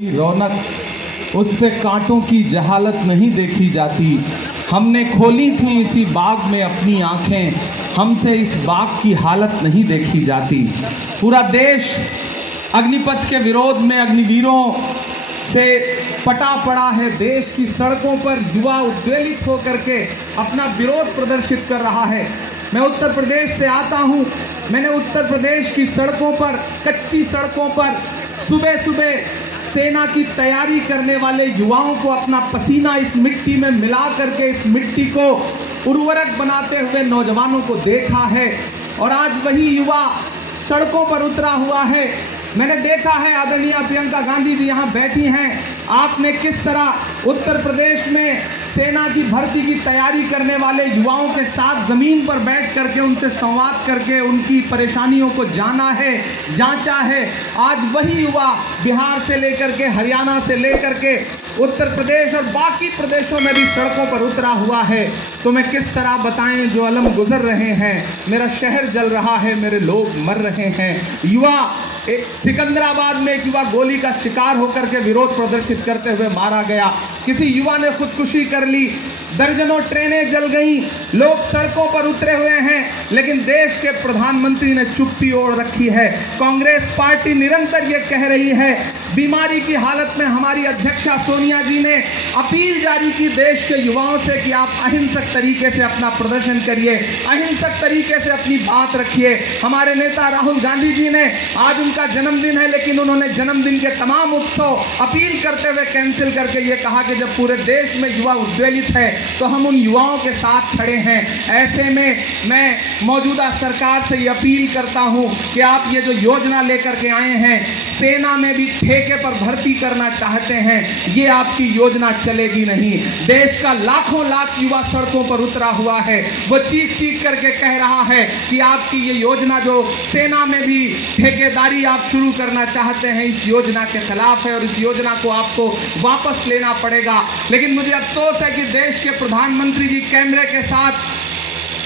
रौनक उस पे कांटों की जहालत नहीं देखी जाती। हमने खोली थी इसी बाग में अपनी आंखें, हमसे इस बाग की हालत नहीं देखी जाती। पूरा देश अग्निपथ के विरोध में अग्निवीरों से पटा पड़ा है। देश की सड़कों पर युवा उद्वेलित होकर के अपना विरोध प्रदर्शित कर रहा है। मैं उत्तर प्रदेश से आता हूं। मैंने उत्तर प्रदेश की सड़कों पर, कच्ची सड़कों पर सुबह सुबह सेना की तैयारी करने वाले युवाओं को अपना पसीना इस मिट्टी में मिला करके इस मिट्टी को उर्वरक बनाते हुए नौजवानों को देखा है। और आज वही युवा सड़कों पर उतरा हुआ है। मैंने देखा है, आदरणीय प्रियंका गांधी जी यहाँ बैठी हैं। आपने किस तरह उत्तर प्रदेश में सेना की भर्ती की तैयारी करने वाले युवाओं के साथ जमीन पर बैठ करके उनसे संवाद करके उनकी परेशानियों को जाना है, जांचा है। आज वही युवा बिहार से लेकर के, हरियाणा से लेकर के उत्तर प्रदेश और बाकी प्रदेशों में भी सड़कों पर उतरा हुआ है। तो मैं किस तरह बताएं जो अलम गुजर रहे हैं। मेरा शहर जल रहा है, मेरे लोग मर रहे हैं। युवा सिकंदराबाद में एक युवा गोली का शिकार होकर के विरोध प्रदर्शित करते हुए मारा गया। किसी युवा ने खुदकुशी कर ली। दर्जनों ट्रेनें जल गईं। लोग सड़कों पर उतरे हुए हैं, लेकिन देश के प्रधानमंत्री ने चुप्पी ओढ़ रखी है। कांग्रेस पार्टी निरंतर ये कह रही है। बीमारी की हालत में हमारी अध्यक्षा सोनिया जी ने अपील जारी की देश के युवाओं से कि आप अहिंसक तरीके से अपना प्रदर्शन करिए, अहिंसक तरीके से अपनी बात रखिए। हमारे नेता राहुल गांधी जी ने, आज उनका जन्मदिन है, लेकिन उन्होंने जन्मदिन के तमाम उत्सव अपील करते हुए कैंसिल करके ये कहा कि जब पूरे देश में युवा उद्वेलित है तो हम उन युवाओं के साथ खड़े हैं। ऐसे में मैं मौजूदा सरकार से ये अपील करता हूं कि आप ये जो योजना लेकर के आए हैं, सेना में भी ठेके पर भर्ती करना चाहते हैं, ये आपकी योजना चलेगी नहीं। देश का लाखों लाख युवा सड़कों पर उतरा हुआ है। वो चीख चीख करके कह रहा है कि आपकी ये योजना जो सेना में भी ठेकेदारी आप शुरू करना चाहते हैं, इस योजना के खिलाफ है और इस योजना को आपको वापस लेना पड़ेगा। लेकिन मुझे अफसोस है कि देश के प्रधानमंत्री जी कैमरे के साथ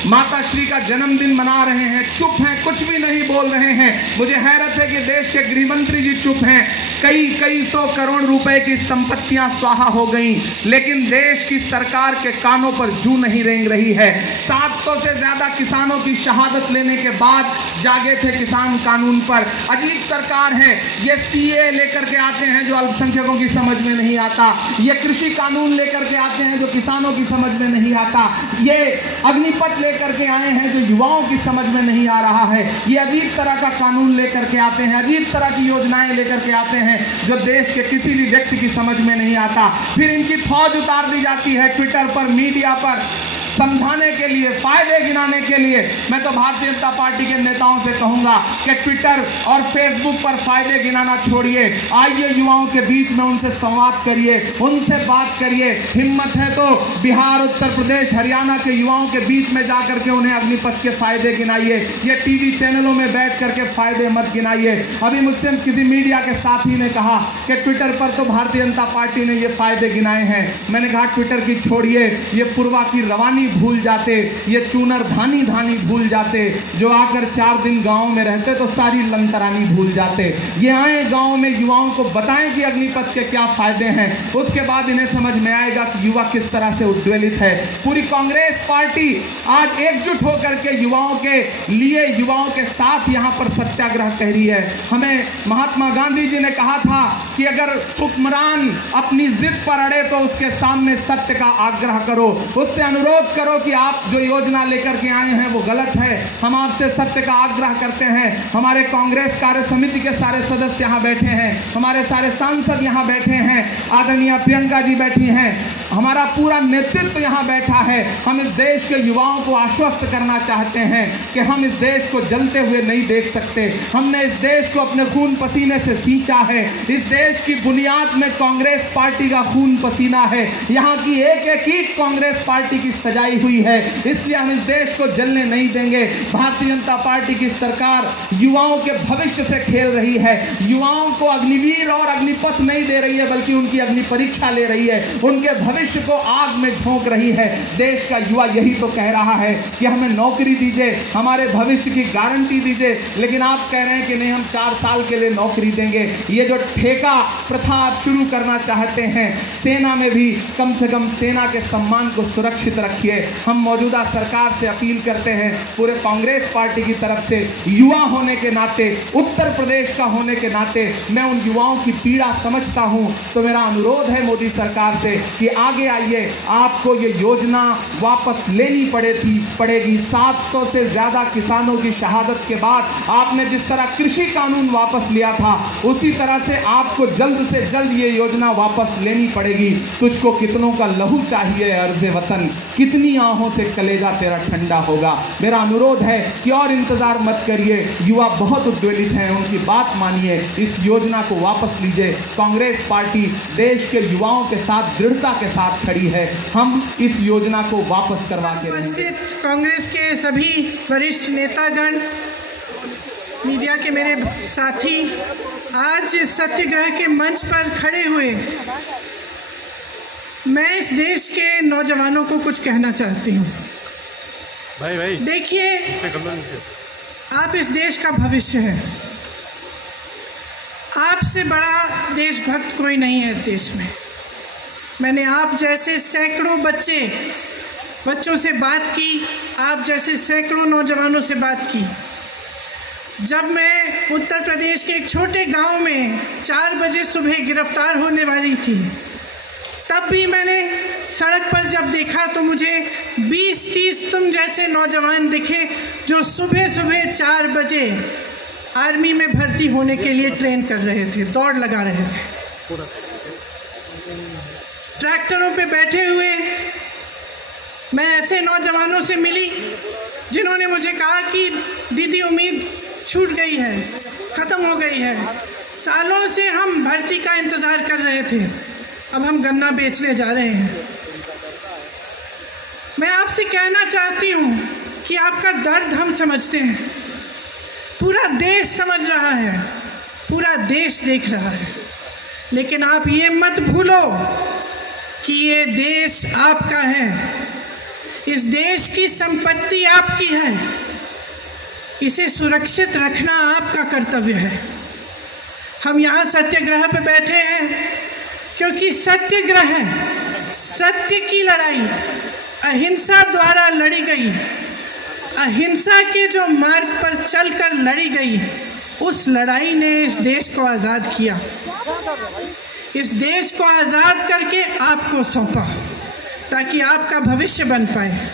माता श्री का जन्मदिन मना रहे हैं, चुप हैं, कुछ भी नहीं बोल रहे हैं। मुझे हैरत है कि देश के गृह मंत्री जी चुप हैं। कई सौ करोड़ रुपए की संपत्तियां स्वाहा हो गई, लेकिन देश की सरकार के कानों पर जू नहीं रेंग रही है। 700 से ज्यादा किसानों की शहादत लेने के बाद जागे थे किसान कानून पर। अजीब सरकार है। ये सीए लेकर के आते हैं जो अल्पसंख्यकों की समझ में नहीं आता, ये कृषि कानून लेकर के आते हैं जो किसानों की समझ में नहीं आता, ये अग्निपथ करके आए हैं जो युवाओं की समझ में नहीं आ रहा है। ये अजीब तरह का कानून लेकर के आते हैं, अजीब तरह की योजनाएं लेकर के आते हैं जो देश के किसी भी व्यक्ति की समझ में नहीं आता। फिर इनकी फौज उतार दी जाती है ट्विटर पर, मीडिया पर, समझाने के लिए, फायदे गिनाने के लिए। मैं तो भारतीय जनता पार्टी के नेताओं से कहूंगा कि ट्विटर और फेसबुक पर फायदे गिनाना छोड़िए, आइए युवाओं के बीच में उनसे संवाद करिए, उनसे बात करिए। हिम्मत है तो बिहार, उत्तर प्रदेश, हरियाणा के युवाओं के बीच में जाकर के उन्हें अग्निपथ के फायदे गिनाइए। ये टीवी चैनलों में बैठ करके फायदे मत गिनाइए। अभी मुझसे किसी मीडिया के साथी ने कहा कि ट्विटर पर तो भारतीय जनता पार्टी ने ये फायदे गिनाए हैं। मैंने कहा ट्विटर की छोड़िए, ये पूर्वा की रवानी भूल जाते, ये चूनर धानी भूल जाते। जो आकर 4 दिन गांव में रहते तो सारी लंतरानी भूल जाते। ये आए गांव में, युवाओं को बताएं कि अग्निपथ के क्या फायदे हैं, उसके बाद इन्हें समझ में आएगा कि युवा किस तरह से उद्वेलित है। पूरी कांग्रेस पार्टी आज एकजुट होकर के युवाओं के लिए, युवाओं के साथ यहां पर सत्याग्रह कह रही है। हमें महात्मा गांधी जी ने कहा था कि अगर हुक्मरान अपनी जिद पर अड़े तो उसके सामने सत्य का आग्रह करो, उससे अनुरोध करो कि आप जो योजना लेकर के आए हैं वो गलत है। हम आपसे सत्य का आग्रह करते हैं। हमारे कांग्रेस कार्य समिति के सारे सदस्य यहाँ बैठे हैं, हमारे सारे सांसद यहाँ बैठे हैं, आदरणीय प्रियंका जी बैठी हैं, हमारा पूरा नेतृत्व यहाँ बैठा है। हम इस देश के युवाओं को आश्वस्त करना चाहते हैं कि हम इस देश को जलते हुए नहीं देख सकते। हमने इस देश को अपने खून पसीने से सींचा है। इस देश की बुनियाद में कांग्रेस पार्टी का खून पसीना है। यहाँ की एक एक ईंट कांग्रेस पार्टी की सजाई हुई है, इसलिए हम इस देश को जलने नहीं देंगे। भारतीय जनता पार्टी की सरकार युवाओं के भविष्य से खेल रही है। युवाओं को अग्निवीर और अग्निपथ नहीं दे रही है, बल्कि उनकी अग्नि परीक्षा ले रही है। उनके भविष्य भविष्य को आग में झोंक रही है। देश का युवा यही तो कह रहा है कि हमें नौकरी दीजिए, हमारे भविष्य की गारंटी दीजिए, लेकिन आप कह रहे हैं कि नहीं, हम 4 साल के लिए नौकरी देंगे। ये जो ठेका प्रथा आप शुरू करना चाहते हैं, सेना में भी कम से कम सेना के सम्मान को सुरक्षित रखिए। हम मौजूदा सरकार से अपील करते हैं, पूरे कांग्रेस पार्टी की तरफ से, युवा होने के नाते, उत्तर प्रदेश का होने के नाते मैं उन युवाओं की पीड़ा समझता हूं। तो मेरा अनुरोध है मोदी सरकार से कि आगे आइए, आपको ये योजना वापस लेनी पड़ेगी। 700 से ज्यादा किसानों की शहादत के बाद आपने जिस तरह कृषि कानून वापस लिया था, उसी तरह से आपको जल्द से जल्द ये योजना वापस लेनी पड़ेगी। तुझको कितनों का लहू चाहिए अर्ज़े वतन, कितनी आहों से कलेजा तेरा ठंडा होगा। मेरा अनुरोध है कि और इंतजार मत करिए, युवा बहुत उद्वेलित हैं, उनकी बात मानिए, इस योजना को वापस लीजिए। कांग्रेस पार्टी देश के युवाओं के साथ दृढ़ता के साथ खड़ी है, हम इस योजना को वापस करवा के रहेंगे। कांग्रेस के सभी वरिष्ठ नेतागण, मीडिया के मेरे साथी, आज इस सत्याग्रह के मंच पर खड़े हुए मैं इस देश के नौजवानों को कुछ कहना चाहती हूँ। भाई देखिए, आप इस देश का भविष्य है। आपसे बड़ा देशभक्त कोई नहीं है इस देश में। मैंने आप जैसे सैकड़ों बच्चों से बात की, आप जैसे सैकड़ों नौजवानों से बात की। जब मैं उत्तर प्रदेश के एक छोटे गांव में 4 बजे सुबह गिरफ्तार होने वाली थी, तब भी मैंने सड़क पर जब देखा तो मुझे 20-30 तुम जैसे नौजवान दिखे जो सुबह सुबह 4 बजे आर्मी में भर्ती होने के लिए ट्रेन कर रहे थे, दौड़ लगा रहे थे। ट्रैक्टरों पे बैठे हुए मैं ऐसे नौजवानों से मिली जिन्होंने मुझे कहा कि दीदी उम्मीद छूट गई है, ख़त्म हो गई है। सालों से हम भर्ती का इंतज़ार कर रहे थे, अब हम गन्ना बेचने जा रहे हैं। मैं आपसे कहना चाहती हूँ कि आपका दर्द हम समझते हैं, पूरा देश समझ रहा है, पूरा देश देख रहा है, लेकिन आप ये मत भूलो कि ये देश आपका है, इस देश की संपत्ति आपकी है, इसे सुरक्षित रखना आपका कर्तव्य है। हम यहाँ सत्याग्रह पे बैठे हैं क्योंकि सत्याग्रह सत्य की लड़ाई अहिंसा द्वारा लड़ी गई, अहिंसा के जो मार्ग पर चलकर लड़ी गई, उस लड़ाई ने इस देश को आज़ाद किया, इस देश को आज़ाद करके आपको सौंपा ताकि आपका भविष्य बन पाए।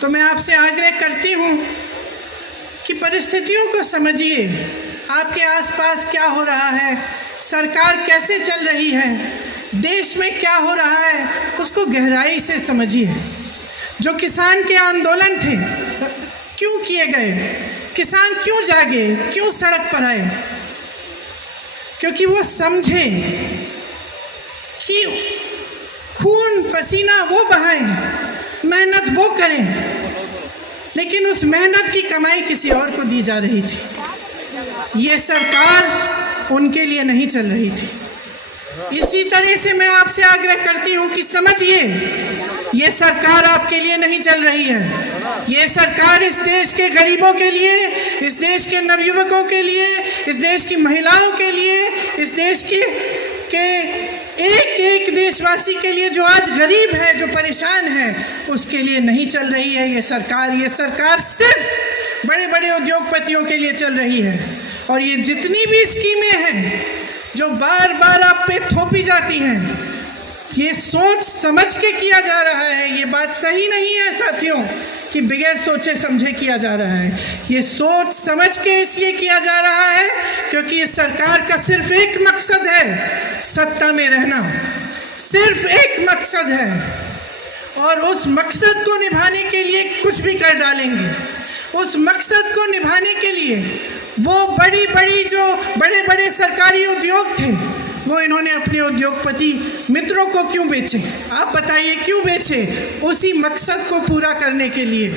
तो मैं आपसे आग्रह करती हूँ कि परिस्थितियों को समझिए, आपके आसपास क्या हो रहा है, सरकार कैसे चल रही है, देश में क्या हो रहा है, उसको गहराई से समझिए। जो किसान के आंदोलन थे, क्यों किए गए, किसान क्यों जागे, क्यों सड़क पर आए? क्योंकि वो समझे कि खून पसीना वो बहाएं, मेहनत वो करें, लेकिन उस मेहनत की कमाई किसी और को दी जा रही थी। ये सरकार उनके लिए नहीं चल रही थी। इसी तरह से मैं आपसे आग्रह करती हूँ कि समझिए, ये सरकार आपके लिए नहीं चल रही है। ये सरकार इस देश के गरीबों के लिए, इस देश के नवयुवकों के लिए, इस देश की महिलाओं के लिए, इस देश के एक एक देशवासी के लिए जो आज गरीब है, जो परेशान है, उसके लिए नहीं चल रही है ये सरकार सिर्फ बड़े बड़े उद्योगपतियों के लिए चल रही है। और ये जितनी भी स्कीमें हैं जो बार बार आप पे थोपी जाती हैं, ये सोच समझ के किया जा रहा है। ये बात सही नहीं है साथियों कि बगैर सोचे समझे किया जा रहा है। ये सोच समझ के इसलिए किया जा रहा है क्योंकि ये सरकार का सिर्फ एक मकसद है, सत्ता में रहना, सिर्फ एक मकसद है। और उस मकसद को निभाने के लिए कुछ भी कर डालेंगे। उस मकसद को निभाने के लिए वो बड़े बड़े सरकारी उद्योग थे, वो इन्होंने अपने उद्योगपति मित्रों को क्यों बेचे? आप बताइए क्यों बेचे? उसी मकसद को पूरा करने के लिए।